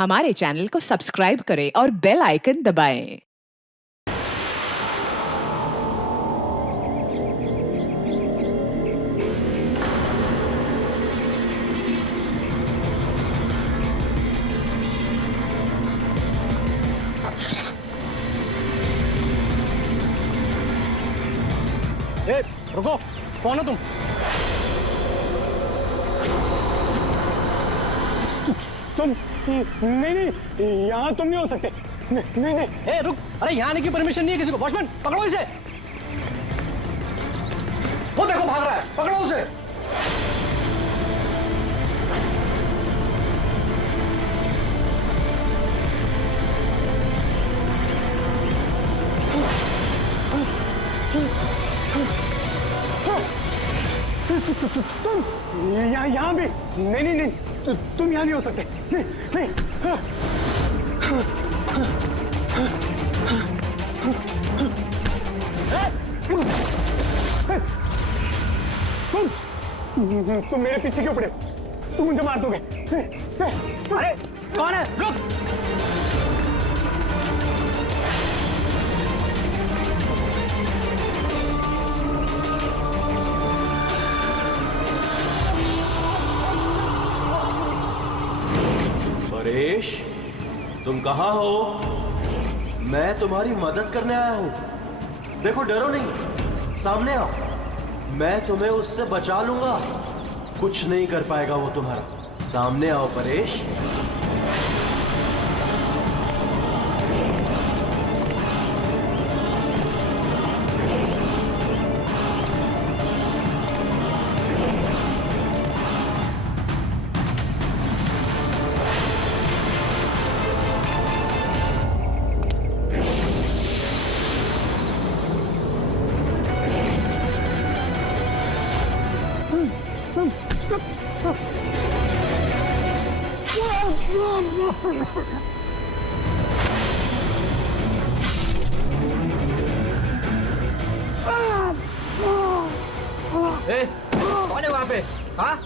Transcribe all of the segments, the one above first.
हमारे चैनल को सब्सक्राइब करें और बेल आइकन दबाएं। ए, रुको, कौन हो तुम? नहीं, यहाँ तुम नहीं हो सकते। नहीं। ए, रुक, अरे यहाँ आने की परमिशन नहीं है किसी को। वॉचमैन, पकड़ो इसे। वो देखो भाग रहा है, पकड़ो उसे। तुम यहाँ भी नहीं, तुम यहाँ नहीं हो सकते। नहीं। तुम मेरे पीछे क्यों पड़े? तुम मुझे मार दोगे। अरे कौन है? रुक। परेश, तुम कहाँ हो? मैं तुम्हारी मदद करने आया हूं। देखो, डरो नहीं, सामने आओ। मैं तुम्हें उससे बचा लूंगा। कुछ नहीं कर पाएगा वो तुम्हारा। सामने आओ परेश। ए, कौन है वहाँ पे? हाँ?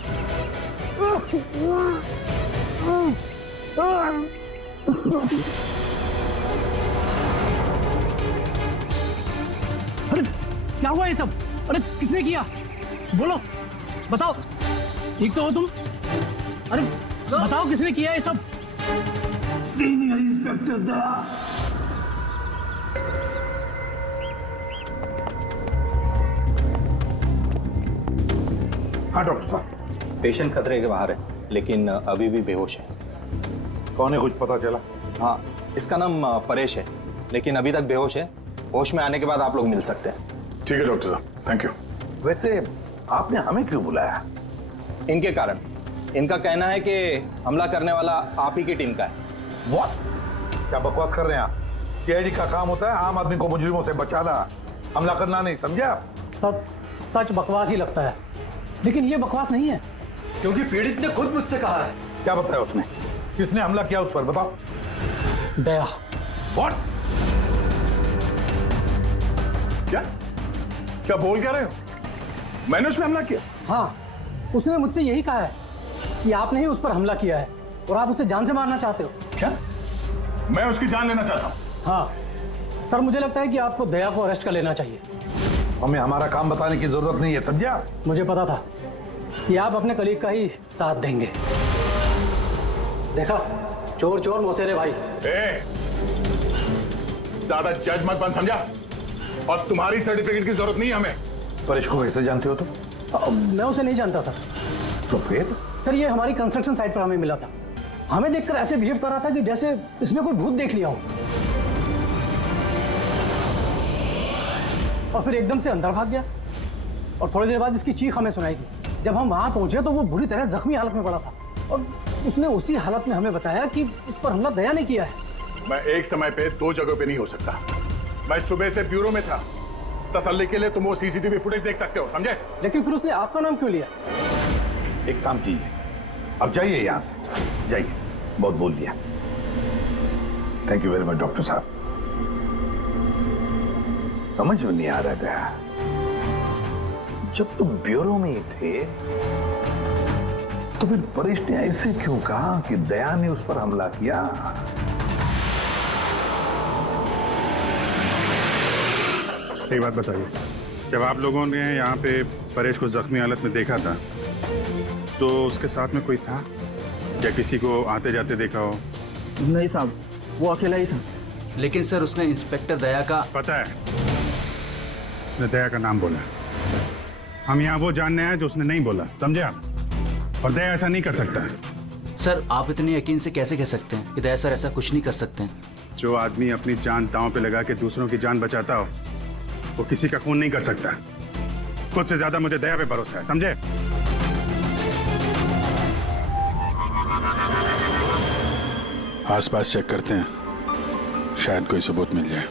अरे क्या हुआ ये सब? अरे किसने किया? बोलो, बताओ। ठीक तो हो तुम? अरे बताओ किसने किया ये सब? सीनियर इंस्पेक्टर दया। हाँ डॉक्टर साहब, पेशेंट खतरे के बाहर है, लेकिन अभी भी बेहोश है। कौन है, कुछ पता चला? हाँ, इसका नाम परेश है, लेकिन अभी तक बेहोश है। होश में आने के बाद आप लोग मिल सकते हैं। ठीक है डॉक्टर साहब, थैंक यू। वैसे आपने हमें क्यों बुलाया? इनके कारण। इनका कहना है कि हमला करने वाला आप ही की टीम का है। What? क्या बकवास कर रहे हैं आप? सीआईडी का काम होता है आम आदमी को मुजरिमों से बचाना, हमला करना नहीं, समझा? सच बकवास ही लगता है, लेकिन ये बकवास नहीं है, क्योंकि पीड़ित ने खुद मुझसे कहा है। क्या बताया उसने? किसने हमला किया उस पर, बताओ। दया। What? क्या बोल क्या रहे हो? मैंने उस पर हमला किया? हाँ, उसने मुझसे यही कहा है कि आपने ही उस पर हमला किया है और आप उसे जान से मारना चाहते हो। क्या? मैं उसकी जान लेना चाहता हूँ? हाँ सर, मुझे लगता है कि आपको दया को अरेस्ट कर लेना चाहिए। हमें हमारा काम बताने की जरूरत नहीं है, समझा? मुझे पता था कि आप अपने कलीग का ही साथ देंगे। देखा, चोर चोर मौसेरे भाई। ज्यादा जज मत बन, समझा? और तुम्हारी सर्टिफिकेट की जरूरत नहीं है हमें। परेश को कैसे जानते हो तुम? मैं उसे नहीं जानता सर। तो फिर? सर, ये हमारी कंस्ट्रक्शन साइट पर हमें मिला था। हमें देखकर ऐसे बिहेव कर रहा था कि जैसे इसने कोई भूत देख लिया हो, और फिर एकदम से अंदर भाग गया। और थोड़ी देर बाद इसकी चीख हमें सुनाई दी। जब हम वहां पहुंचे तो वो बुरी तरह जख्मी हालत में पड़ा था, और उसने उसी हालत में हमें बताया कि उस पर हमला दया ने किया है। मैं एक समय पे दो जगह पे नहीं हो सकता। मैं सुबह से ब्यूरो में था। तसल्ली के लिए तुम वो सीसीटीवी फुटेज देख सकते हो, समझे? लेकिन फिर उसने आपका नाम क्यों लिया? एक काम कीजिए, अब जाइए यहाँ से, जाइए। बहुत बोल दिया। Thank you very much doctor साहब। समझ में नहीं आ रहा था, जब तुम ब्यूरो में ही थे तो फिर परेश ने ऐसे क्यों कहा कि दया ने उस पर हमला किया? एक बात बताइए, जब आप लोगों ने यहाँ पे परेश को जख्मी हालत में देखा था तो उसके साथ में कोई था या किसी को आते जाते देखा हो? नहीं साहब, वो अकेला ही था। लेकिन सर उसने इंस्पेक्टर दया का पता है, उसने दया का नाम बोला। हम यहाँ वो जानने आए जो उसने नहीं बोला, समझे आप? और दया ऐसा नहीं कर सकता। सर आप इतने यकीन से कैसे कह सकते हैं कि दया सर ऐसा कुछ नहीं कर सकते हैं? जो आदमी अपनी जान दांव पे लगा के दूसरों की जान बचाता हो वो किसी का खून नहीं कर सकता। खुद से ज्यादा मुझे दया पे भरोसा है, समझे? आसपास चेक करते हैं, शायद कोई सबूत मिल जाए।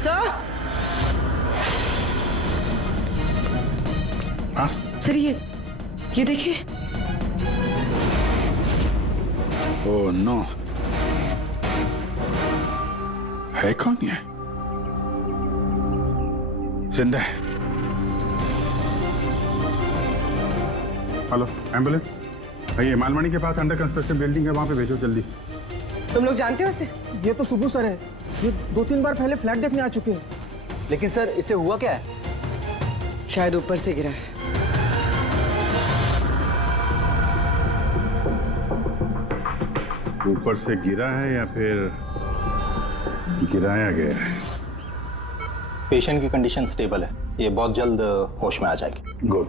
सर, हाँ? सर ये देखिए। ओह नो, है कौन ये? जिंदा है। हेलो, एम्बुलेंस भैया, मालमणी के पास अंडर कंस्ट्रक्शन बिल्डिंग है, वहां पे भेजो जल्दी। तुम लोग जानते हो इसे? ये तो सुबह सर है, ये 2-3 बार पहले फ्लैट देखने आ चुके हैं। लेकिन सर इसे हुआ क्या है? शायद ऊपर से गिरा है। ऊपर से गिरा है या फिर गिराया गया है? पेशेंट की कंडीशन स्टेबल है, ये बहुत जल्द होश में आ जाएगी। गुड।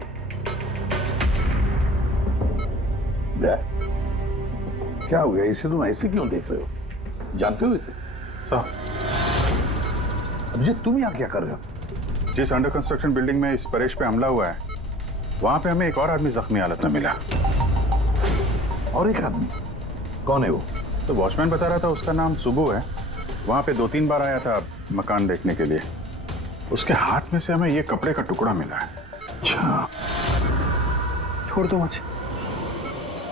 क्या हो गया? इसे तुम ऐसे क्यों देख रहे हो? जानते हो इसे? साहब, अभिजीत तुम यहाँ क्या कर रहे हो? जिस अंडर कंस्ट्रक्शन बिल्डिंग में इस परेश पे हमला हुआ है वहां पे हमें एक और आदमी जख्मी हालत में मिला। और एक आदमी? कौन है वो? तो वॉचमैन बता रहा था उसका नाम सुबू है, वहां पे 2-3 बार आया था मकान देखने के लिए। उसके हाथ में से हमें ये कपड़े का टुकड़ा मिला है। अच्छा, छोड़ दो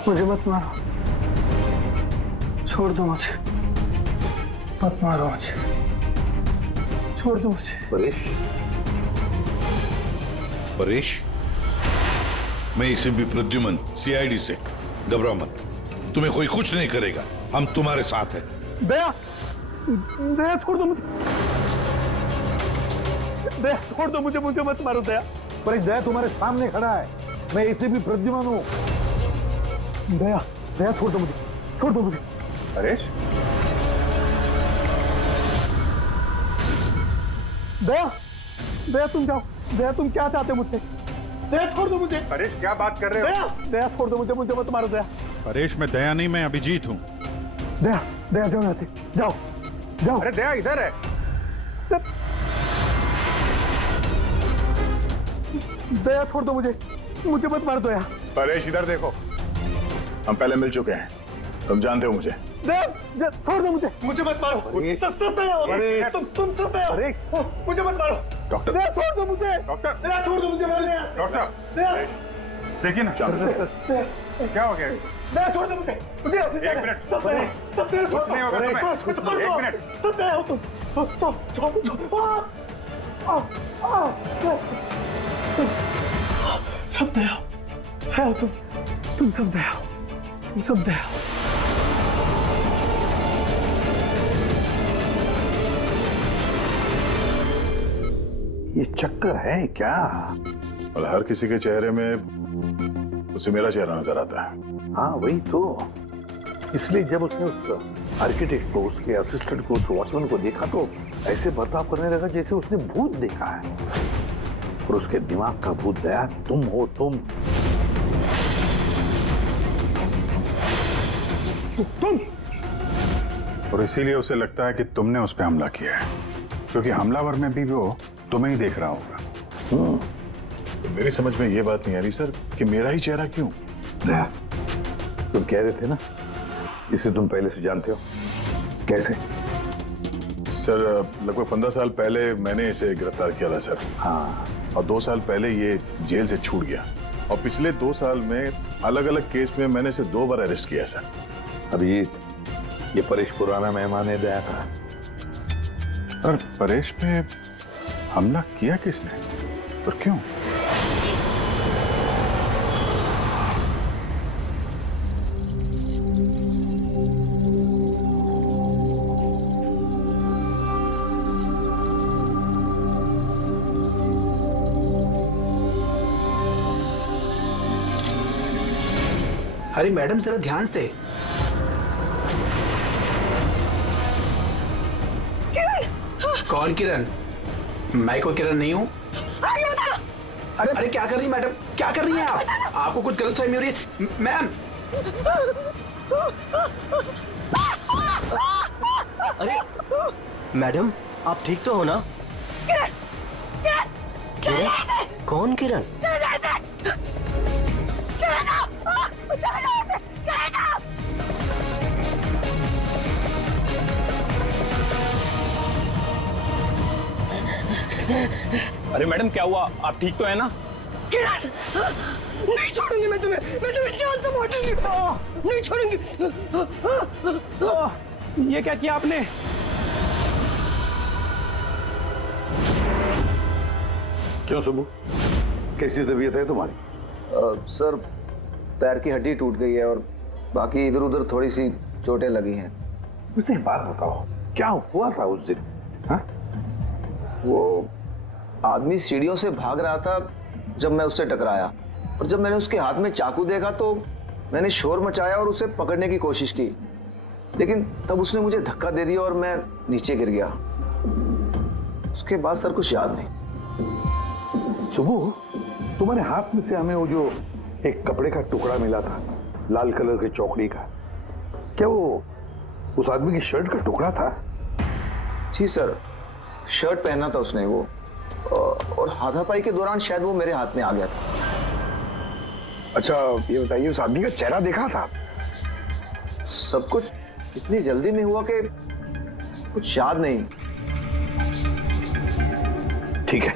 मुझे मत मारो, छोड़ दो मुझे, मत मारो मुझे, छोड़ दो मुझे। परेश, परेश, मैं इसे भी प्रद्युमन सीआईडी से। घबराओ मत, तुम्हें कोई कुछ नहीं करेगा, हम तुम्हारे साथ हैं। दया, दया छोड़ दो मुझे, दया छोड़ दो मुझे, मुझे मत मारो दया। परेश दया तुम्हारे सामने खड़ा है, मैं इसे भी प्रद्युमन हूँ। दया, दया छोड़ दो मुझे, छोड़ दो मुझे। परेश, दया, दया तुम जाओ, दया तुम क्या चाहते हो मुझसे? दया छोड़ दो मुझे। परेश क्या बात कर रहे हो? दया, दया छोड़ दो मुझे, मुझे मत मारो दया। परेश मैं दया नहीं, मैं अभिजीत हूँ। दया, दया जाओ यहाँ से, जाओ, जाओ। अरे दया इधर है। दया छोड़ दो मुझे, मुझे मत मार दो दया। परेश इधर देखो, हम पहले मिल चुके हैं, तुम जानते हो मुझे। दया छोड़ दो मुझे, मुझे मत मारो। सब दया, तुम सब दया, मुझे मत मारो। डॉक्टर, दया छोड़ दो मुझे, डॉक्टर, दया छोड़ दो मुझे। डॉक्टर साहब, देखिए ना क्या हो गया इसको? दया छोड़ दो मुझे, एक मिनट, सब दया, सब दया छोड़ दो। नहीं होगा तुम्हें, एक मिनट। सब दया हो तुम, सब दया, दया तुम सब दया, तुम सब दया। ये चक्कर है क्या? और हर किसी के चेहरे में उसे मेरा चेहरा नजर आता है। हाँ वही तो, इसलिए जब उसने उस आर्किटेक्ट को, उसके असिस्टेंट को, उस वॉचमैन को देखा तो ऐसे बर्ताव करने लगा जैसे उसने भूत देखा है। और उसके दिमाग का भूत दया तुम हो, तुम। और इसीलिए उसे लगता है कि तुमने उस पर हमला किया है, क्योंकि हमलावर में भी वो तुम्हें ही देख रहा होगा। तो मेरी समझ में ये बात नहीं आ रही सर कि मेरा ही चेहरा क्यों? दया, तुम कह रहे थे ना इसे तुम पहले से जानते हो, कैसे? सर लगभग 15 साल पहले मैंने इसे गिरफ्तार किया था सर। हाँ, और 2 साल पहले ये जेल से छूट गया। और पिछले 2 साल में अलग अलग केस में मैंने इसे 2 बार अरेस्ट किया सर। अभिजीत, ये परेश पुराना मेहमान है दया का। पर परेश पे हमला किया किसने और क्यों? अरे मैडम जरा ध्यान से। कौन किरण? मैं कोई किरण नहीं हूँ। अरे क्या कर रही मैडम, क्या कर रही हैं आप? आपको कुछ गलतफहमी हो रही है मैम। अरे मैडम, आप ठीक तो हो ना? किरण? कौन किरण? अरे मैडम क्या हुआ, आप ठीक तो है ना? किरण, नहीं छोड़ूंगी मैं तुम्हें जान से मारूंगी, नहीं छोड़ूंगी। ये क्या किया आपने? क्यों सुबू, कैसी तबीयत है तुम्हारी? सर, पैर की हड्डी टूट गई है और बाकी इधर उधर थोड़ी सी चोटें लगी हैं। मुझे एक बात बताओ, क्या हुआ था उस दिन? हाँ? वो आदमी सीढ़ियों से भाग रहा था जब मैं उससे टकराया, और जब मैंने उसके हाथ में चाकू देखा तो मैंने शोर मचाया और उसे पकड़ने की कोशिश की, लेकिन तब उसने मुझे धक्का दे दिया और मैं नीचे गिर गया। उसके बाद सर कुछ याद नहीं। सुबू, तुम्हारे हाथ में से हमें वो जो एक कपड़े का टुकड़ा मिला था, लाल कलर की चौकड़ी का, क्या वो उस आदमी की शर्ट का टुकड़ा था? जी सर, शर्ट पहना था उसने वो, और हाथापाई के दौरान शायद वो मेरे हाथ में आ गया था। अच्छा ये बताइए, उस आदमी का चेहरा देखा था? सब कुछ इतनी जल्दी में हुआ कि कुछ याद नहीं। ठीक है,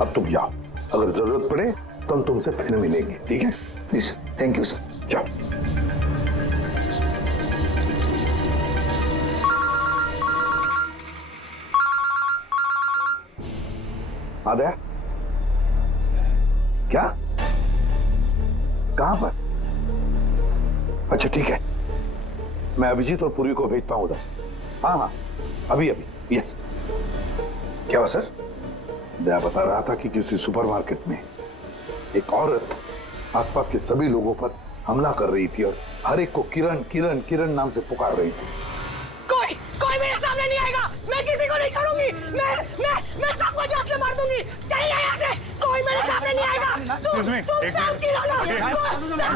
अब तुम जाओ, अगर जरूरत पड़े तो हम तुमसे फिर मिलेंगे, ठीक है? Please, thank you sir. जाओ। आ गया? क्या? कहां पर? अच्छा ठीक है, मैं अभिजीत और पुरी को भेजता हूं उधर। हाँ हाँ, अभी अभी। यस। क्या हुआ सर? दया बता रहा था कि किसी सुपरमार्केट में एक औरत आसपास के सभी लोगों पर हमला कर रही थी और हर एक को किरण किरण किरण नाम से पुकार रही थी। कोई मेरे सामने नहीं आएगा, मैं किसी को नहीं छोड़ूंगी, मैं सबको जान से मार दूंगी। चलिए यहाँ से, कोई मेरे सामने नहीं आएगा। तुम सब किरण हो,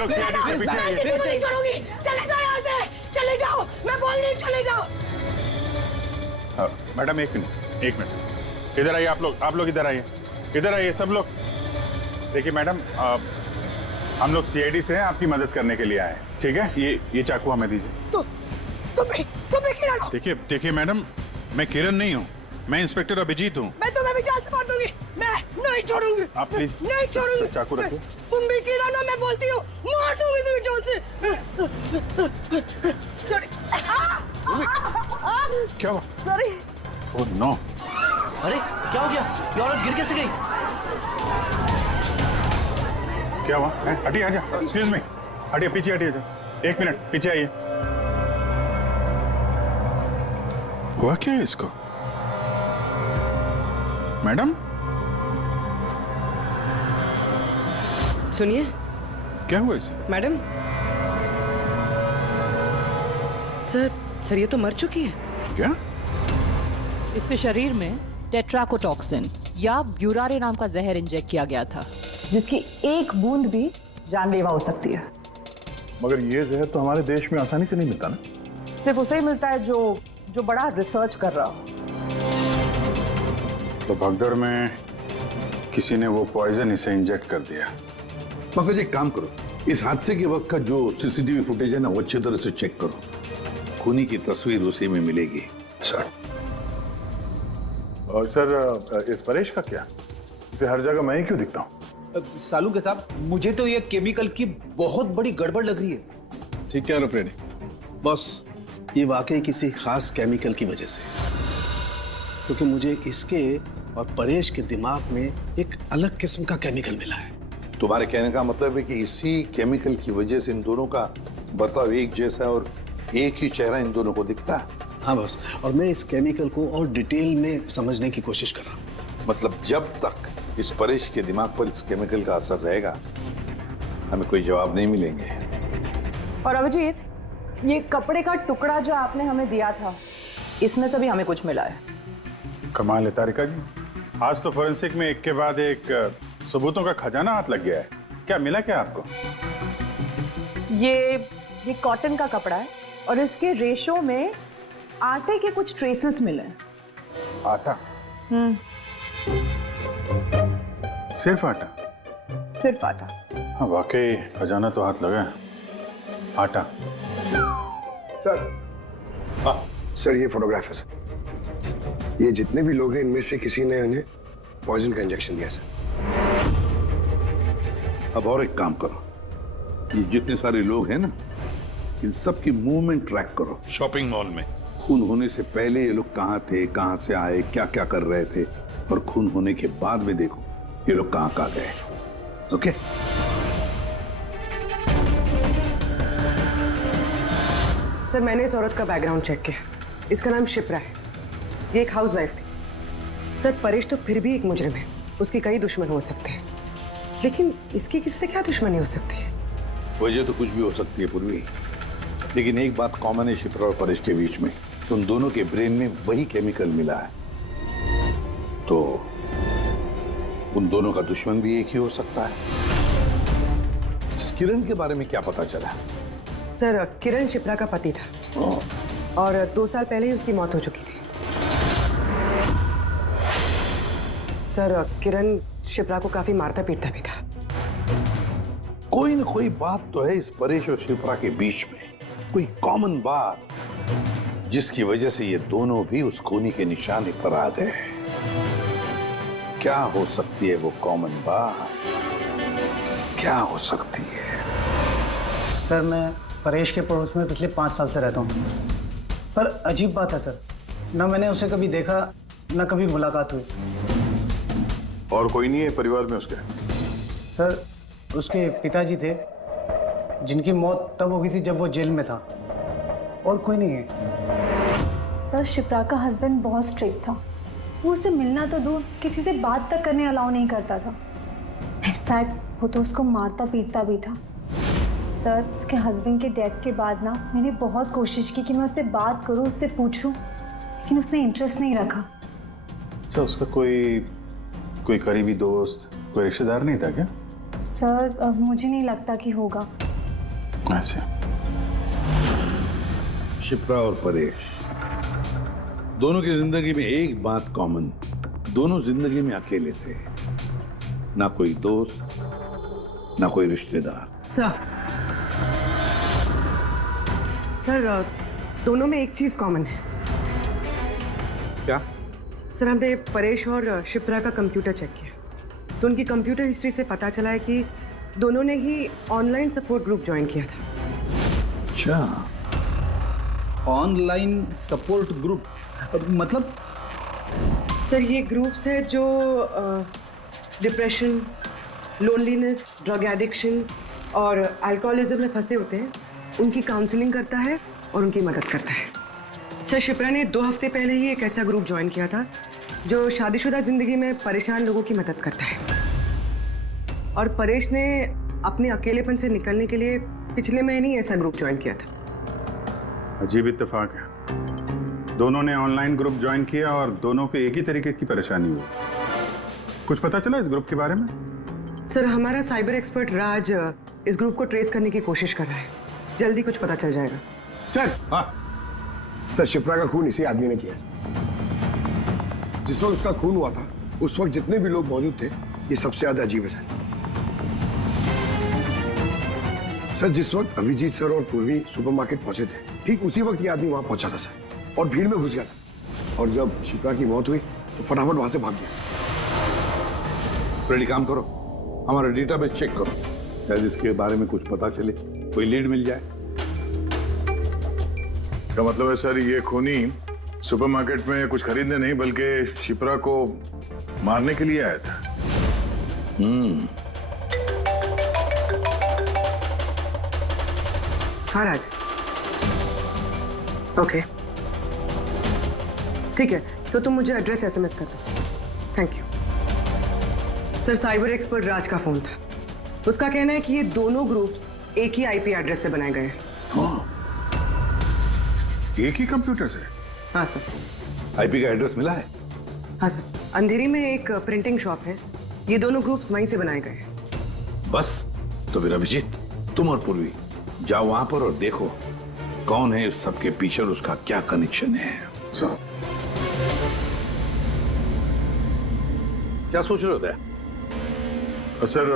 किसी को नहीं छोड़ूंगी। चले जाओ यहाँ से, चले जाओ, मैं बोल रही हूँ, चले जाओ। मैडम एक मिनट, इधर आइए। आप लोग इधर आइए, सब लोग। देखिए मैडम, हम लोग सीआईडी से हैं, आपकी मदद करने के लिए आए हैं, ठीक है? ये चाकू हमें दीजिए। तुम्हें किरण हो? देखिए मैडम, मैं किरण नहीं हूँ, मैं इंस्पेक्टर अभिजीत हूँ। मैं तुम्हें भी जान से मार दूंगी, मैं नहीं छोड़ूंगी। आप प्लीज नहीं छोड़ूंगी। चाकू रखो। तुम भी किरण हो, मैं बोलती हूँ, मार दूंगी तुम्हें जान से। क्या हुआ? सॉरी। Oh no. अरे क्या हो गया? ये औरत गिर कैसे गई? क्या हुआ? हटिए, आजा। एक्सक्यूज मी, हटिए, पीछे हटिए। 1 मिनट पीछे आइए। हुआ क्या है इसको? मैडम सुनिए। क्या हुआ इसे? मैडम, सर ये तो मर चुकी है। क्या? इसके शरीर में टेट्राकोटॉक्सिन या ब्यूरारे नाम का जहर इंजेक्ट किया गया था, जिसकी एक बूंद भी जानलेवा हो सकती है। मगर ये जहर तो हमारे देश में आसानी से नहीं मिलता ना? सिर्फ उसे ही मिलता है जो बड़ा रिसर्च कर रहा हो। तो भगदड़ में किसी ने वो पॉइजन इसे इंजेक्ट कर दिया। मगर एक काम करो, इस हादसे के वक्त का जो सीसीटीवी फुटेज है ना, वो अच्छी तरह से चेक करो। खूनी की तस्वीर उसी में मिलेगी। सर। और सर, इस परेश का क्या? इसे हर जगह मैं ही क्यों दिखता हूँ? सालू के साहब, मुझे तो ये केमिकल की बहुत बड़ी गड़बड़ लग रही है। ठीक कह रहे हो फ्रेडी। बॉस, ये वाकई किसी खास केमिकल की वजह से, क्योंकि मुझे इसके और परेश के दिमाग में एक अलग किस्म का केमिकल मिला है। तुम्हारे कहने का मतलब है कि इसी केमिकल की वजह से इन दोनों का बर्ताव एक जैसा और एक ही चेहरा इन दोनों को दिखता है। हाँ बॉस, और मैं इस केमिकल को और डिटेल में समझने की कोशिश कर रहा हूँ। मतलब जब तक इस परेश के दिमाग पर इस केमिकल का असर रहेगा, हमें कोई जवाब नहीं मिलेंगे। और अभिजीत, ये कपड़े का टुकड़ा जो आपने हमें दिया था, इसमें से भी हमें कुछ मिला है। कमाल है तारिका जी, आज तो फोरेंसिक में एक के बाद एक सबूतों का खजाना हाथ लग गया है। क्या मिला क्या आपको? ये कॉटन का कपड़ा है और इसके रेशो में आटे के कुछ ट्रेसेस मिले हैं। आटा? सिर्फ आटा? सिर्फ आटा। हाँ वाकई खजाना तो हाथ लगा है। आटा। सर, हाँ सर, ये फोटोग्राफ है सर। ये जितने भी लोग हैं इनमें से किसी ने उन्हें पॉइजन का इंजेक्शन दिया सर। अब और एक काम करो, ये जितने सारे लोग हैं ना, इन सब की मूवमेंट ट्रैक करो। शॉपिंग मॉल में खून होने से पहले ये लोग कहाँ थे, कहाँ से आए, क्या क्या कर रहे थे, और खून होने के बाद में देखो ये लोग कहाँ गए। ओके? सर, मैंने इस औरत का बैकग्राउंड चेक किया। इसका नाम शिप्रा है। ये एक हाउसवाइफ थी। सर, परेश तो फिर भी एक मुजरिम है, उसकी कई दुश्मन हो सकते हैं, लेकिन इसकी किससे क्या दुश्मनी हो सकती है? वजह तो कुछ भी हो सकती है पूर्वी, लेकिन एक बात कॉमन है शिप्रा और परेश के बीच में, तुम दोनों के ब्रेन में वही केमिकल मिला है, तो उन दोनों का दुश्मन भी एक ही हो सकता है। इस किरण के बारे में क्या पता चला? सर, किरण शिप्रा का पति था और 2 साल पहले ही उसकी मौत हो चुकी थी। सर, किरण शिप्रा को काफी मारता पीटता भी था। कोई ना कोई बात तो है इस परेश और शिप्रा के बीच में, कोई कॉमन बात, जिसकी वजह से ये दोनों भी उस खूनी के निशाने पर आ गए। क्या हो सकती है वो कॉमन बात? क्या हो सकती है? सर, मैं परेश के पड़ोस में पिछले 5 साल से रहता हूँ, पर अजीब बात है सर, ना मैंने उसे कभी देखा, ना कभी मुलाकात हुई। और कोई नहीं है परिवार में उसके? सर, उसके पिताजी थे, जिनकी मौत तब हो गई थी जब वो जेल में था, और कोई नहीं है। सर, शिप्रा का हस्बैंड बहुत स्ट्रिक्ट था। वो उससे मिलना तो दूर, किसी से बात तक करने अलाउ नहीं करता था। इनफैक्ट वो तो उसको मारता पीटता भी था। सर, उसके हस्बैंड के डेथ के बाद ना मैंने बहुत कोशिश की कि मैं उससे बात करूं, उससे पूछूं, लेकिन उसने इंटरेस्ट नहीं रखा। अच्छा, उसका कोई करीबी दोस्त, कोई रिश्तेदार नहीं था क्या? सर, मुझे नहीं लगता कि होगा। अच्छा। शिप्रा और परेश दोनों की जिंदगी में एक बात कॉमन, दोनों जिंदगी में अकेले थे, ना कोई दोस्त, ना कोई रिश्तेदार। सर, दोनों में एक चीज कॉमन है। क्या? सर, हमने परेश और शिप्रा का कंप्यूटर चेक किया, तो उनकी कंप्यूटर हिस्ट्री से पता चला है कि दोनों ने ही ऑनलाइन सपोर्ट ग्रुप ज्वाइन किया था। अच्छा, ऑनलाइन सपोर्ट ग्रुप मतलब? सर, ये ग्रुप्स है जो डिप्रेशन, लोनलीनेस, ड्रग एडिक्शन और अल्कोहलिज्म में फंसे होते हैं, उनकी काउंसलिंग करता है और उनकी मदद करता है। सर, शिप्रा ने 2 हफ्ते पहले ही एक ऐसा ग्रुप ज्वाइन किया था जो शादीशुदा जिंदगी में परेशान लोगों की मदद करता है, और परेश ने अपने अकेलेपन से निकलने के लिए पिछले महीने ही ऐसा ग्रुप ज्वाइन किया था। अजीब इत्तेफाक है, दोनों ने ऑनलाइन ग्रुप ज्वाइन किया और दोनों को एक ही तरीके की परेशानी हुई। कुछ पता चला इस ग्रुप के बारे में? सर, हमारा साइबर एक्सपर्ट राज इस ग्रुप को ट्रेस करने की कोशिश कर रहा है, जल्दी कुछ पता चल जाएगा। सर, हाँ सर, शिप्रा का खून इसी आदमी ने किया। जिस वक्त उसका खून हुआ था, उस वक्त जितने भी लोग मौजूद थे, ये सबसे ज्यादा अजीब है सर, जिस वक्त अभिजीत सर और पूर्वी सुपरमार्केट पहुंचे थे, ठीक उसी वक्त ये आदमी वहां पहुंचा था सर, और भीड़ में घुस गया था, और जब शिप्रा की मौत हुई तो फटाफट वहां से भाग गया। रेडी, काम करो, हमारा डेटाबेस चेक करो, शायद इसके बारे में कुछ पता चले, कोई लीड मिल जाए। इसका मतलब है सर ये खूनी सुपरमार्केट में कुछ खरीदने नहीं बल्कि शिप्रा को मारने के लिए आया था। हाँ राज, ओके ठीक है, तो तुम मुझे एड्रेस एसएमएस कर दो। Thank you sir. Cyber expert Raj का फोन था, उसका कहना है कि ये दोनों ग्रुप्स एक ही आईपी एड्रेस से बनाए गए हैं। एक ही कंप्यूटर से? हाँ सर। आईपी का एड्रेस मिला है? हाँ सर, अंधेरी में एक प्रिंटिंग शॉप है, ये दोनों ग्रुप्स वहीं से बनाए गए हैं। बस तो फिर अभिजीत, तुम और पूर्वी जाओ वहां पर और देखो कौन है इस सबके पीछे और उसका क्या कनेक्शन है। सर क्या सोच रहे होते हैं? सर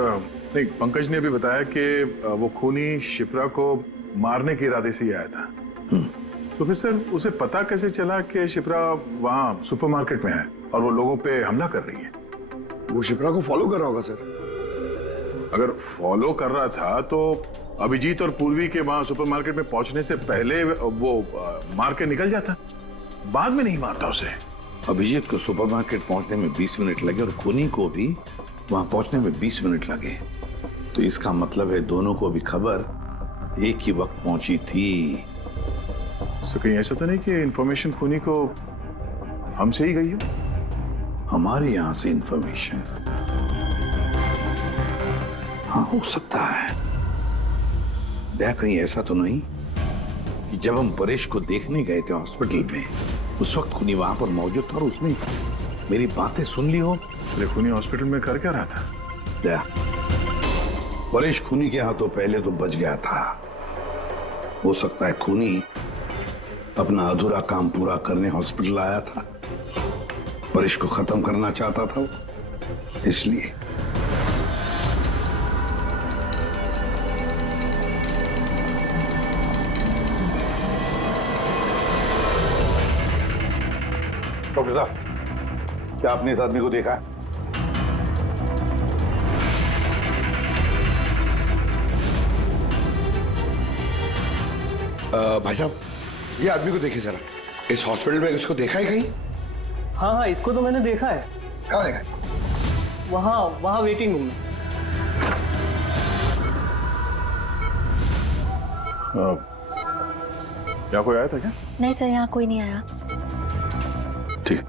नहीं, पंकज ने अभी बताया कि वो खूनी शिप्रा को मारने के इरादे से ही आया था। तो फिर सर उसे पता कैसे चला कि शिप्रा वहां सुपरमार्केट में है और वो लोगों पे हमला कर रही है? वो शिप्रा को फॉलो कर रहा होगा सर। अगर फॉलो कर रहा था तो अभिजीत और पूर्वी के वहां सुपरमार्केट में पहुंचने से पहले वो मार के निकल जाता, बाद में नहीं मारता उसे। अभिजीत को सुपरमार्केट पहुंचने में 20 मिनट लगे और खूनी को भी वहां पहुंचने में 20 मिनट लगे, तो इसका मतलब है दोनों को भी खबर एक ही वक्त पहुंची थी। सर कहीं ऐसा तो नहीं कि इंफॉर्मेशन खूनी को हमसे ही गई हो? हमारे यहां से इंफॉर्मेशन? हाँ हो सकता है। क्या कहीं ऐसा तो नहीं कि जब हम परेश को देखने गए थे हॉस्पिटल में, उस वक्त खूनी वहां पर मौजूद था और उसने मेरी बातें सुन ली हो? अरे खूनी हॉस्पिटल में कर क्या रहा था? क्या परेश खूनी के हाथों पहले तो बच गया था, हो सकता है खूनी अपना अधूरा काम पूरा करने हॉस्पिटल आया था, परेश को खत्म करना चाहता था इसलिए। डॉक्टर साहब, क्या आपने इस आदमी को देखा? भाई साहब, ये आदमी को देखिए जरा, इस हॉस्पिटल में इसको देखा है कहीं? हाँ हाँ, इसको तो मैंने देखा है। कहाँ देखा है? वहाँ वेटिंग रूम में। यहाँ कोई आया था क्या? नहीं सर, यहाँ कोई नहीं आया। ठीक।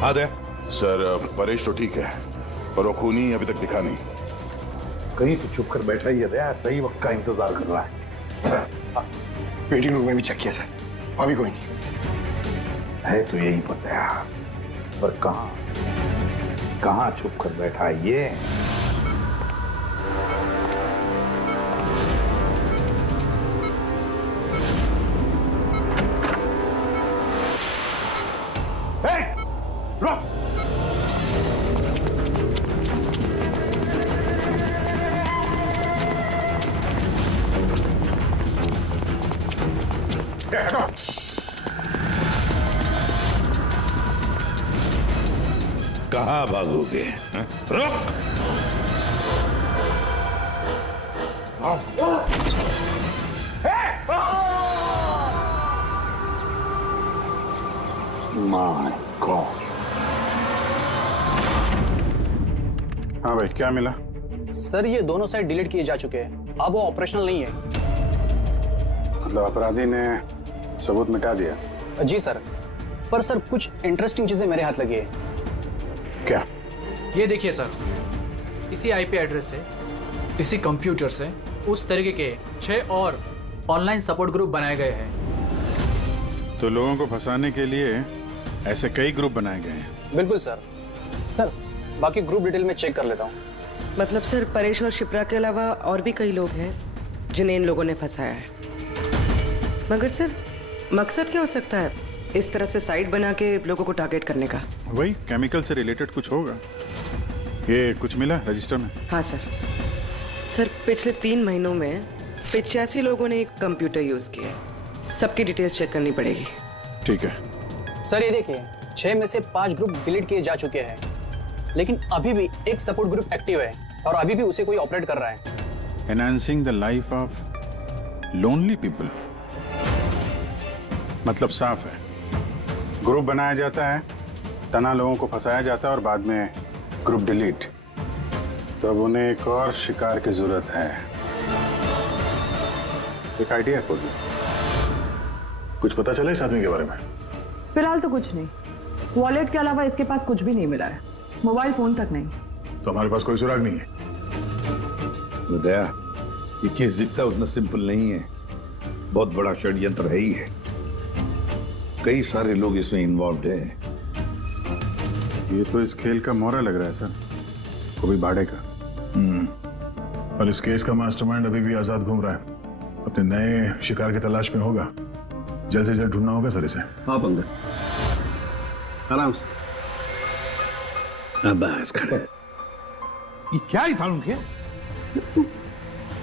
हाँ दे सर परेश तो ठीक है, पर वो खूनी अभी तक दिखा नहीं। कहीं तो छुप कर बैठा ही है, सही वक्त का इंतजार कर रहा है। वेटिंग रूम में भी चेक किया सर, वहां भी कोई नहीं है। तो यही पता है, पर कहाँ छुप कर बैठा है ये? कहाँ भागोगे? रुक! My God! हाँ भाई, क्या मिला? सर ये दोनों साइड डिलीट किए जा चुके हैं, अब वो ऑपरेशनल नहीं है। मतलब अपराधी ने सबूत मिटा दिया? जी सर, पर सर कुछ इंटरेस्टिंग चीजें मेरे हाथ लगी है। क्या? ये देखिए सर, इसी आईपी एड्रेस से, इसी कंप्यूटर से उस तरीके के 6 और ऑनलाइन सपोर्ट ग्रुप बनाए गए हैं। तो लोगों को फंसाने के लिए ऐसे कई ग्रुप बनाए गए हैं? बिल्कुल सर। सर बाकी ग्रुप डिटेल में चेक कर लेता हूँ। मतलब सर परेश और शिप्रा के अलावा और भी कई लोग हैं जिन्हें इन लोगों ने फंसाया है। मगर सर मकसद क्या हो सकता है इस तरह से साइट बना के लोगों को टारगेट करने का? वही केमिकल से रिलेटेड कुछ होगा। ये कुछ मिला रजिस्टर में? हाँ सर। सर पिछले 3 महीनों में 85 लोगों ने एक कंप्यूटर यूज किया है। सबकी डिटेल्स चेक करनी पड़ेगी। ठीक है सर। ये देखिए, 6 में से 5 ग्रुप डिलीट किए जा चुके हैं, लेकिन अभी भी एक सपोर्ट ग्रुप एक्टिव है और अभी भी उसे कोई ऑपरेट कर रहा है। Enhancing the life of lonely people, मतलब साफ है, ग्रुप बनाया जाता है, तना लोगों को फंसाया जाता है और बाद में ग्रुप डिलीट, तब उन्हें एक और शिकार की जरूरत है। एक आइडिया है पूरी। कुछ पता चला इस आदमी के बारे में? फिलहाल तो कुछ नहीं। वॉलेट के अलावा इसके पास कुछ भी नहीं मिला है, मोबाइल फोन तक नहीं। तो हमारे पास कोई सुराग नहीं है। दया, ये केस दिखता उतना सिंपल नहीं है, बहुत बड़ा षड्यंत्र है ही है। कई सारे लोग इसमें इन्वॉल्व हैं। ये तो इस खेल का मोहरा लग रहा है सर, वो भी भाड़े का। और इस केस का मास्टरमाइंड अभी भी आजाद घूम रहा है, अपने नए शिकार की तलाश में होगा। जल्द से जल्द ढूंढना होगा सर इसे। हाँ पंकज, आराम से। बस खड़े। ये क्या ही था उनके?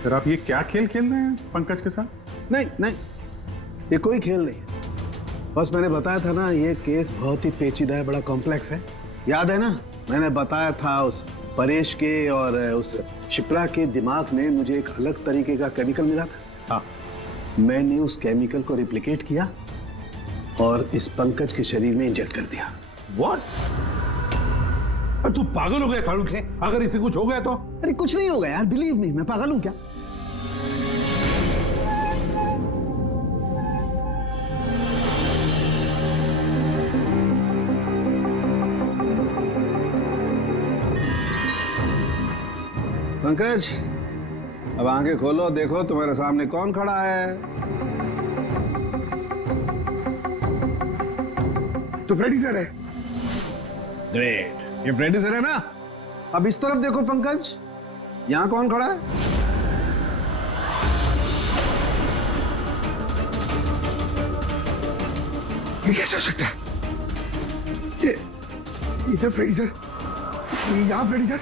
सर आप ये क्या खेल खेल रहे हैं पंकज के साथ? नहीं नहीं, ये कोई खेल नहीं है। बस मैंने बताया था ना, ये केस बहुत ही पेचीदा है, बड़ा कॉम्प्लेक्स है। याद है ना, मैंने बताया था उस परेश के और उस शिप्रा के दिमाग में मुझे एक अलग तरीके का केमिकल मिला था। हाँ, मैंने उस केमिकल को रिप्लिकेट किया और इस पंकज के शरीर में इंजेक्ट कर दिया। What? तू पागल हो गया फारूक है? अगर इसे कुछ हो गया तो? अरे कुछ नहीं होगा यार, बिलीव मी, मैं पागल हूं क्या? पंकज, अब आंखें खोलो, देखो तुम्हारे सामने कौन खड़ा है। तो फ्रेडी सर है। ग्रेट, ये फ्रेडी सर है ना। अब इस तरफ देखो पंकज, यहां कौन खड़ा है? ये कैसे हो सकता है? ये इधर फ्रेडी सर, यहां फ्रेडी सर।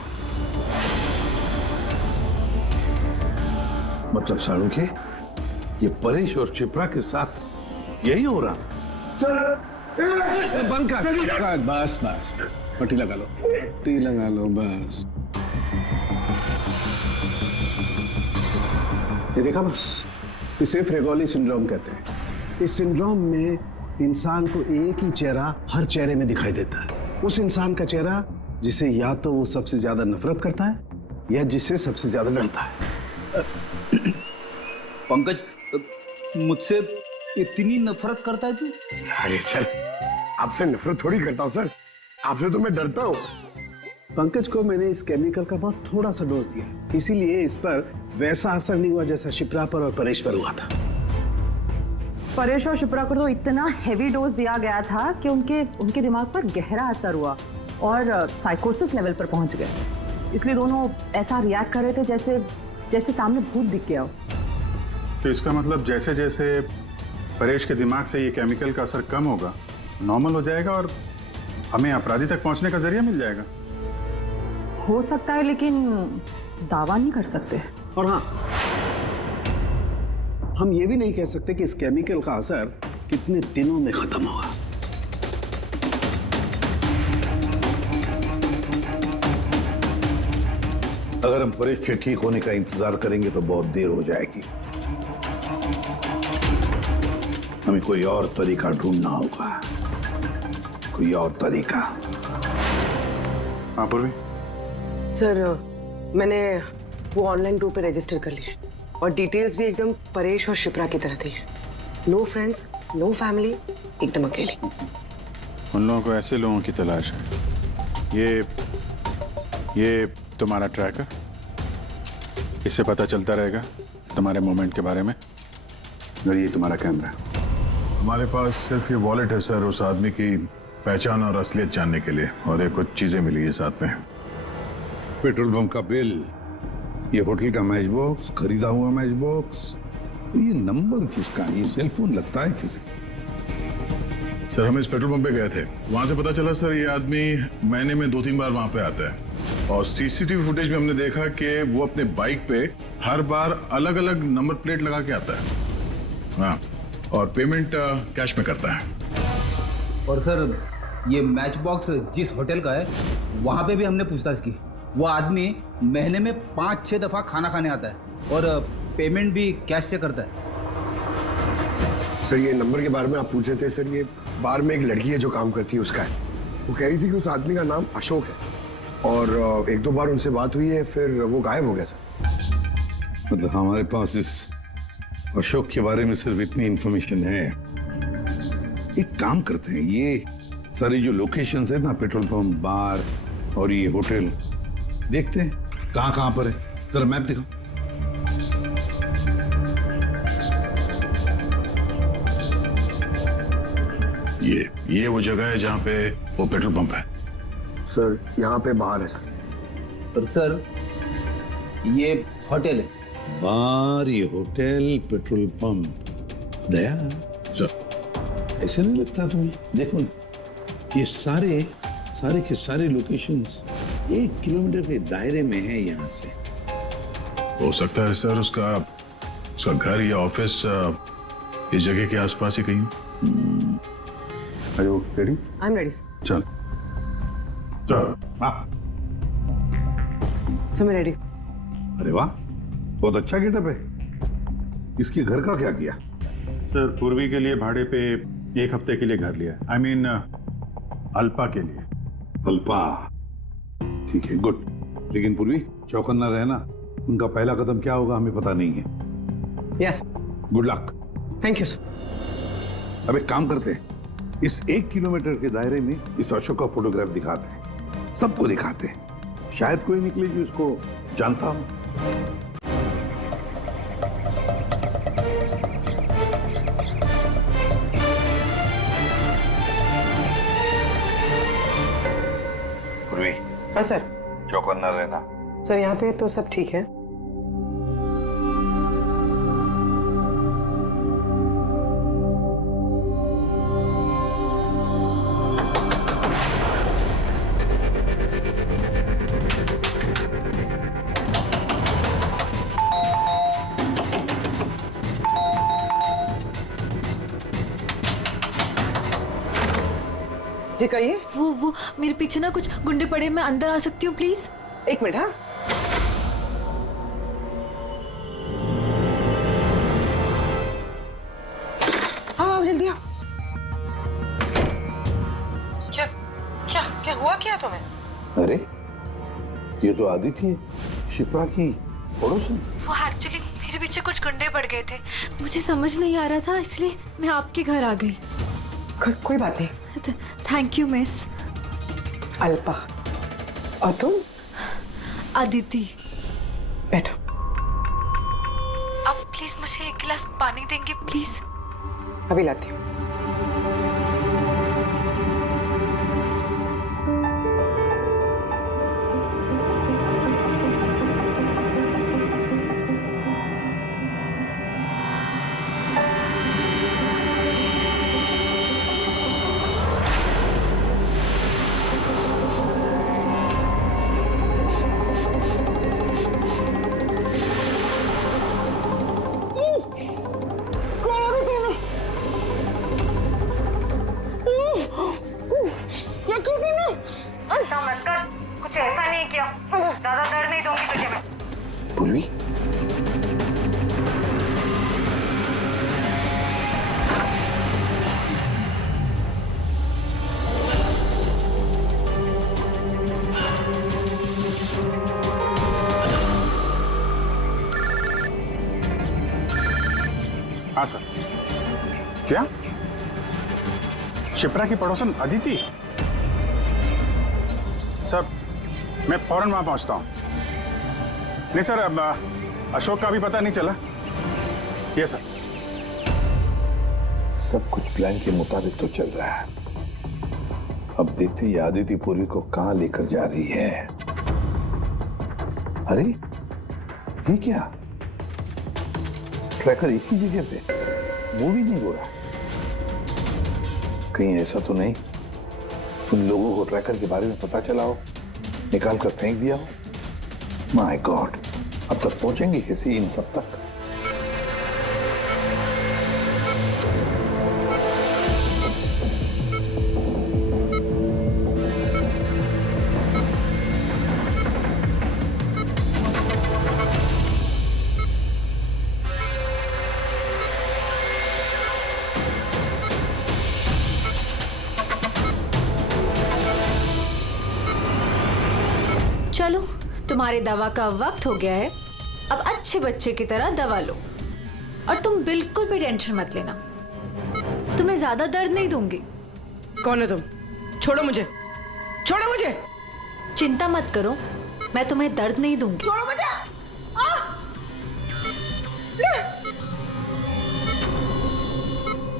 मतलब सारू के ये परेश और शिप्रा के साथ यही हो रहा? बंद कर। बस बस, पट्टी लगा लो, पट्टी लगा लो बस। ये देखा बस, इसे फ्रेगोली सिंड्रोम कहते हैं। इस सिंड्रोम में इंसान को एक ही चेहरा हर चेहरे में दिखाई देता है। उस इंसान का चेहरा जिसे या तो वो सबसे ज्यादा नफरत करता है या जिससे सबसे ज्यादा डरता है। पंकज, मुझसे इतनी नफरत करता है तू? अरे सर, आपसे नफरत थोड़ी करता हूँ सर, आपसे तो मैं डरता हूँ। पंकज को मैंने इस केमिकल का बहुत थोड़ा सा डोज दिया, इसीलिए इस पर वैसा असर नहीं हुआ जैसा शिप्रा पर और परेश पर हुआ था। परेश और शिप्रा को तो इतना हेवी डोज दिया गया था कि उनके दिमाग पर गहरा असर हुआ और साइकोसिस लेवल पर पहुंच गए। इसलिए दोनों ऐसा रिएक्ट कर रहे थे जैसे सामने भूत दिख गया हो। तो इसका मतलब जैसे जैसे परेश के दिमाग से ये केमिकल का असर कम होगा, नॉर्मल हो जाएगा और हमें अपराधी तक पहुंचने का जरिया मिल जाएगा। हो सकता है, लेकिन दावा नहीं कर सकते। और हाँ, हम ये भी नहीं कह सकते कि इस केमिकल का असर कितने दिनों में खत्म होगा। अगर हम परेश के ठीक होने का इंतजार करेंगे तो बहुत देर हो जाएगी। हमें कोई और तरीका ढूंढना होगा, कोई और तरीका। हाँ पूर्वी। सर, मैंने वो ऑनलाइन ग्रुप पे रजिस्टर कर लिया और डिटेल्स भी एकदम परेश और शिप्रा की तरह थी। नो फ्रेंड्स, नो फैमिली, एकदम अकेले। उन लोगों को ऐसे लोगों की तलाश है। ये तुम्हारा ट्रैकर, इससे पता चलता रहेगा तुम्हारे मूवमेंट के बारे में। और ये तुम्हारा कैमरा। हमारे पास सिर्फ ये वॉलेट है सर, उस आदमी की पहचान और असलियत जानने के लिए, और ये कुछ चीजें मिली है साथ में। पेट्रोल पंप का बिल, ये होटल का मैच बॉक्स, खरीदा हुआ मैच बॉक्स, ये नंबर किसका? ये सेलफोन लगता है किसी? सर, हम इस पेट्रोल पंप पे गए थे, वहां से पता चला सर ये आदमी महीने में 2-3 बार वहां पे आता है। और सीसीटीवी फुटेज में हमने देखा कि वो अपने बाइक पे हर बार अलग अलग नंबर प्लेट लगा के आता है। हाँ, और पेमेंट कैश में करता है। और सर, ये मैच बॉक्स जिस होटल का है वहाँ पे भी हमने पूछताछ की। वो आदमी महीने में 5-6 दफ़ा खाना खाने आता है और पेमेंट भी कैश से करता है। सर ये नंबर के बारे में आप पूछ रहे थे सर, ये बार में एक लड़की है जो काम करती है उसका है। वो कह रही थी कि उस आदमी का नाम अशोक है और 1-2 बार उनसे बात हुई है, फिर वो गायब हो गया सर। मतलब हमारे पास इस अशोक के बारे में सिर्फ इतनी इंफॉर्मेशन है। एक काम करते हैं, ये सारी जो लोकेशंस है ना, पेट्रोल पंप, बार और ये होटल, देखते हैं कहाँ कहाँ पर है। जरा मैप दिखाओ। ये वो जगह है जहाँ पे वो पेट्रोल पंप है। सर यहाँ पे बाहर है सर। और सर ये होटल है। बार, ये होटल, पेट्रोल पंप। दया सर, ऐसे नहीं लगता तुम्हें? देखो ना, ये सारे के सारे लोकेशंस 1 किलोमीटर के दायरे में है यहाँ से। हो सकता है सर उसका घर या ऑफिस इस जगह के आसपास ही कहीं। Are you ready? I'm ready. चल चल। सर मैं रेडी। अरे वाह, बहुत अच्छा गेटअप है। इसके घर का क्या किया? सर पूर्वी के लिए भाड़े पे 1 हफ्ते के लिए घर लिया। I mean, अल्पा के लिए। अल्पा, ठीक है, गुड। लेकिन पूर्वी चौकन्ना रहना, उनका पहला कदम क्या होगा हमें पता नहीं है। Yes. Good luck. Thank you sir. अब एक काम करते हैं, इस 1 किलोमीटर के दायरे में इस अशोक का फोटोग्राफ दिखाते हैं, सबको दिखाते हैं। शायद कोई निकले जो इसको जानता हो। पूर्वी। हाँ सर। चौकन्ना रहना। सर यहाँ पे तो सब ठीक है। जी कहिए। वो मेरे पीछे ना कुछ गुंडे पड़े, मैं अंदर आ सकती हूँ प्लीज? 1 मिनट। हाँ हाँ जल्दी आओ। क्या क्या क्या हुआ क्या तुम्हें? अरे ये तो आदिति है, शिप्रा की पड़ोसन। वो एक्चुअली मेरे पीछे कुछ गुंडे पड़ गए थे, मुझे समझ नहीं आ रहा था, इसलिए मैं आपके घर आ गई। कोई बात नहीं। Thank you miss. अल्पा। और तुम? अदिति। बैठो। अब प्लीज मुझे 1 गिलास पानी देंगे प्लीज? अभी लाती हूँ। कुछ ऐसा नहीं किया, ज्यादा दर्द नहीं दूंगी तुझे मैं। पूर्वी, हाँ सर। क्या शिप्रा की पड़ोसन अदिति? सर मैं फौरन वहां पहुंचता हूं। नहीं सर, अब अशोक का भी पता नहीं चला। ये सर। सब कुछ प्लान के मुताबिक तो चल रहा है। अब देखते हैं आदिति पूर्वी को कहां लेकर जा रही है। अरे ये क्या, ट्रैकर एक ही जगह पे मूवी नहीं हो रहा? कहीं ऐसा तो नहीं उन लोगों को ट्रैकर के बारे में पता चला हो, निकाल कर फेंक दिया हो? माय गॉड, अब तक पहुंचेंगे कैसे इन सब तक? तुम्हारे दवा का वक्त हो गया है, अब अच्छे बच्चे की तरह दवा लो और तुम बिल्कुल भी टेंशन मत लेना, तुम्हें ज्यादा दर्द नहीं दूंगी। कौन हो तुम? छोड़ो मुझे, छोड़ो मुझे। चिंता मत करो, मैं तुम्हें दर्द नहीं दूंगी। छोड़ो मुझे।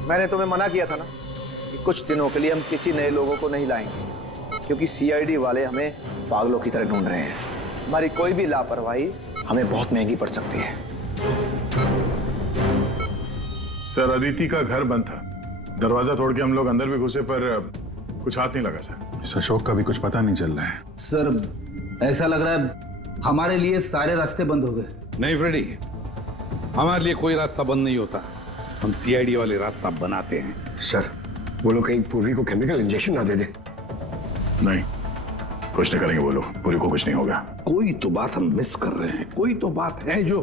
मैंने तुम्हें मना किया था ना कि कुछ दिनों के लिए हम किसी नए लोगों को नहीं लाएंगे, क्योंकि सीआईडी वाले हमें पागलों की तरह ढूंढ रहे हैं। हमारी कोई भी लापरवाही हमें बहुत महंगी पड़ सकती है। सर, अदिति का घर बंद था, दरवाजा तोड़ के हम लोग अंदर भी घुसे पर कुछ हाथ नहीं लगा सर। इस अशोक का भी कुछ पता नहीं चल रहा है। सर ऐसा लग रहा है हमारे लिए सारे रास्ते बंद हो गए। नहीं फ्रेडी, हमारे लिए कोई रास्ता बंद नहीं होता, हम सीआईडी वाले रास्ता बनाते हैं। सर, वो लोग कहीं पूर्वी को केमिकल इंजेक्शन ना दे दे। नहीं, कुछ नहीं करेंगे वो लोग, पूरी को कुछ नहीं होगा। कोई तो बात हम मिस कर रहे हैं, कोई तो बात है जो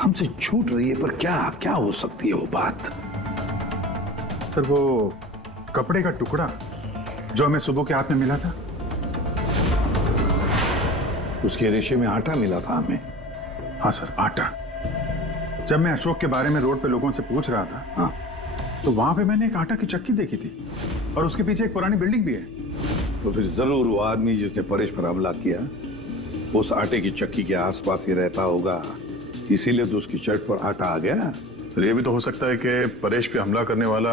हमसे छूट रही है, पर क्या हो सकती है वो बात? सर, वो कपड़े का टुकड़ा जो हमें सुबह के हाथ में मिला था, उसके रेशे में आटा मिला था हमें। हाँ सर, आटा। जब मैं अशोक के बारे में रोड पे लोगों से पूछ रहा था, हाँ, तो वहां पे मैंने एक आटा की चक्की देखी थी और उसके पीछे एक पुरानी बिल्डिंग भी है। तो फिर जरूर वो आदमी जिसने परेश पर हमला किया उस आटे की चक्की के आसपास ही रहता होगा, इसीलिए तो उसकी शर्ट पर आटा आ गया। सर, ये भी तो हो सकता है कि परेश पे हमला करने वाला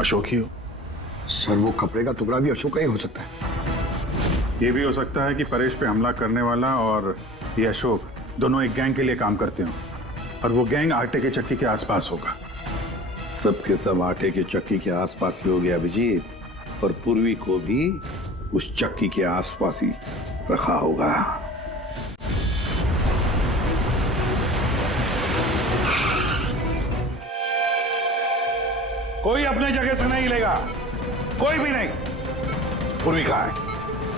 अशोक ही हो। सर, वो कपड़े का टुकड़ा भी अशोक का ही हो सकता है। ये भी हो सकता है कि परेश पे हमला करने वाला और ये अशोक दोनों एक गैंग के लिए काम करते हो और वो गैंग आटे के चक्की के आसपास होगा। सबके सब आटे के चक्की के आसपास ही हो गया अभिजीत, और पूर्वी को भी उस चक्की के आसपास ही रखा होगा। कोई अपने जगह से नहीं लेगा, कोई भी नहीं। पूर्वी कहाँ है?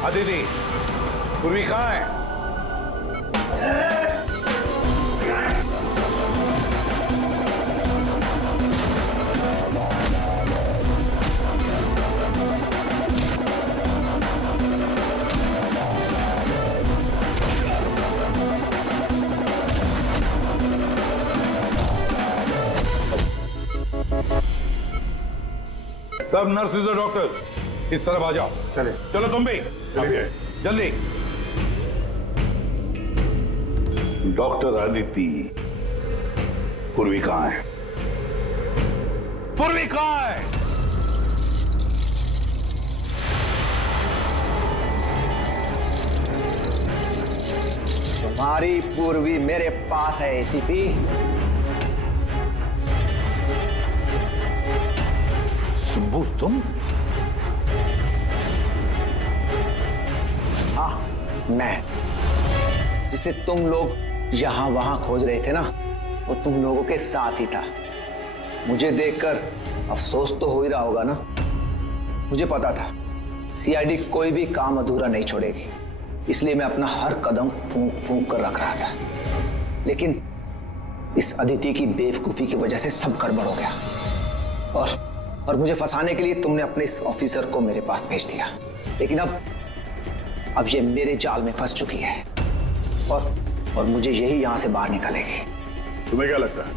अदिति, पूर्वी कहाँ है? सब नर्सेज और डॉक्टर इस तरफ आ जाओ। चले, चलो तुम भी जल्दी। डॉक्टर अदिति, पूर्वी कहाँ है? पूर्वी कहाँ है? तुम्हारी पूर्वी मेरे पास है एसीपी। सुब्बू, तुम? हाँ, मैं। जिसे तुम लोग यहां वहां खोज रहे थे ना, वो तुम लोगों के साथ ही था। मुझे देखकर अफसोस तो हो ही रहा होगा ना। मुझे पता था सीआईडी कोई भी काम अधूरा नहीं छोड़ेगी, इसलिए मैं अपना हर कदम फूंक फूंक कर रख रहा था। लेकिन इस अदिति की बेवकूफी की वजह से सब गड़बड़ हो गया और मुझे फंसाने के लिए तुमने अपने इस ऑफिसर को मेरे पास भेज दिया। लेकिन अब ये मेरे जाल में फंस चुकी है और मुझे यही यहां से बाहर निकालेगी। तुम्हें क्या लगता है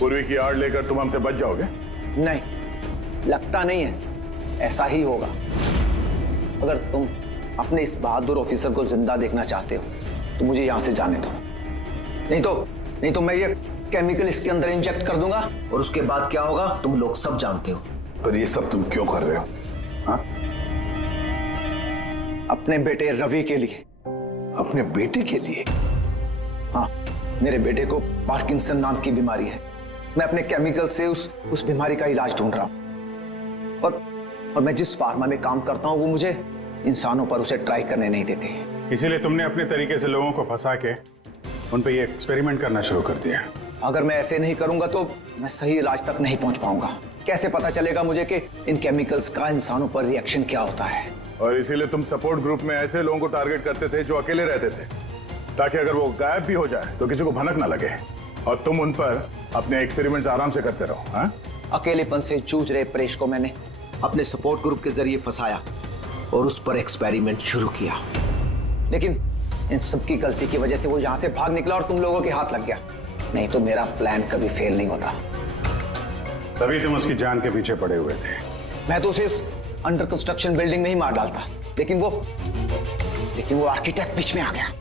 पूर्वी की आड़ लेकर तुम हमसे बच जाओगे? नहीं, लगता नहीं है, ऐसा ही होगा। अगर तुम अपने इस बहादुर ऑफिसर को जिंदा देखना चाहते हो तो मुझे यहां से जाने दो, नहीं तो मैं ये केमिकल इसके अंदर इंजेक्ट कर दूंगा और उसके बाद क्या होगा तुम लोग सब जानते हो। पर ये सब तुम क्यों कर रहे हो? हाँ? अपने बेटे रवि के लिए। अपने बेटे के लिए? हाँ, मेरे बेटे को पार्किंसन नाम की बीमारी है। मैं अपने केमिकल से उस बीमारी का इलाज ढूंढ रहा हूं और मैं जिस फार्मा में काम करता हूं वो मुझे इंसानों पर उसे ट्राई करने नहीं देती। इसीलिए तुमने अपने तरीके से लोगों को फंसा के उन पे ये एक्सपेरिमेंट करना शुरू कर दिया। अगर मैं ऐसे नहीं करूंगा तो मैं सही इलाज तक नहीं पहुंच पाऊंगा। कैसे पता चलेगा मुझे कि इन केमिकल्स का इंसानों पर रिएक्शन क्या होता है? और इसीलिए तुम सपोर्ट ग्रुप में ऐसे लोगों को टारगेट करते थे जो अकेले रहते थे, ताकि अगर वो गायब भी हो जाए तो किसी को भनक ना लगे और तुम उन पर अपने एक्सपेरिमेंट्स आराम से करते रहो। हाँ? अकेलेपन से जूझ रहे परेश को मैंने अपने सपोर्ट ग्रुप के जरिए फंसाया और उस पर एक्सपेरिमेंट शुरू किया। लेकिन इन सबकी गलती की वजह से वो यहाँ से भाग निकला और तुम लोगों के हाथ लग गया। नहीं तो मेरा प्लान कभी फेल नहीं होता। तभी तुम उसकी जान के पीछे पड़े हुए थे। मैं तो उसे उस अंडर कंस्ट्रक्शन बिल्डिंग में ही मार डालता, लेकिन वो आर्किटेक्ट बीच में आ गया।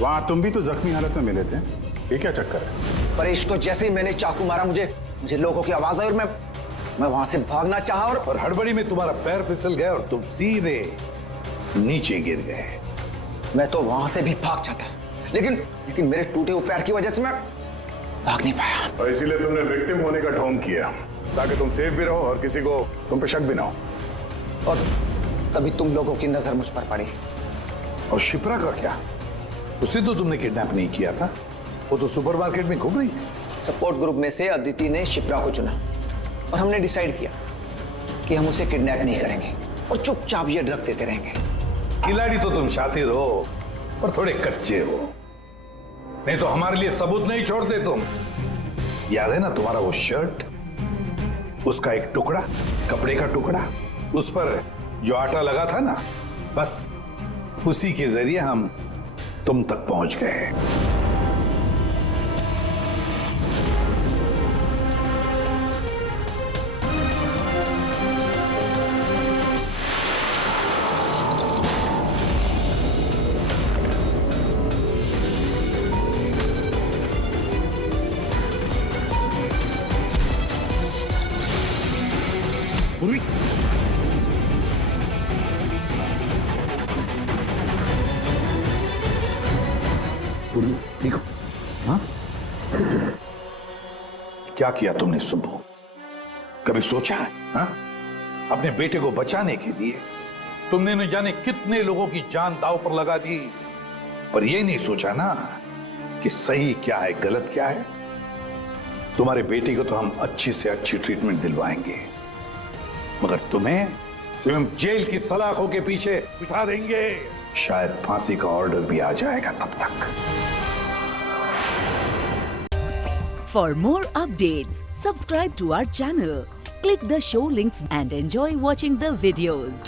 वहां तुम भी तो जख्मी हालत में मिले थे, ये क्या चक्कर है? परेश को जैसे ही मैंने चाकू मारा मुझे लोगों की आवाज आई और मैं वहां से भागना चाहा और हड़बड़ी में तुम्हारा पैर फिसल गया और तुम सीधे नीचे गिर गए। मैं तो वहां से भी भाग जाता, लेकिन मेरे टूटे हुए पैर की वजह से मैं भाग नहीं पाया। और इसीलिए तुमने विक्टिम होने का ढोंग किया ताकि तुम सेफ भी रहो और किसी को तुम पे शक भी ना हो। और तभी तुम लोगों की नजर मुझ पर पड़ी। और शिप्रा का क्या? उसे तो तुमने किडनैप नहीं किया था, वो तो सुपरमार्केट में घूम रही थी। सपोर्ट ग्रुप में से अदिति ने शिप्रा को चुना और हमने डिसाइड किया कि हम उसे किडनैप नहीं करेंगे और चुपचाप ये ड्रग देते रहेंगे। खिलाड़ी तो तुम शातिर हो पर थोड़े कच्चे हो, नहीं तो हमारे लिए सबूत नहीं छोड़ते तुम। याद है ना तुम्हारा वो शर्ट, उसका एक टुकड़ा, कपड़े का टुकड़ा, उस पर जो आटा लगा था ना, बस उसी के जरिए हम तुम तक पहुंच गए। पूर्वी, देखो, हाँ? क्या किया तुमने सुब्बू? कभी सोचा है? हाँ? अपने बेटे को बचाने के लिए तुमने न जाने कितने लोगों की जान दांव पर लगा दी, पर यह नहीं सोचा ना कि सही क्या है गलत क्या है। तुम्हारे बेटे को तो हम अच्छी से अच्छी ट्रीटमेंट दिलवाएंगे, मगर तुम्हें जेल की सलाखों के पीछे बिठा देंगे। शायद फांसी का ऑर्डर भी आ जाएगा तब तक। For more updates, subscribe to our channel, click the show links and enjoy watching the videos.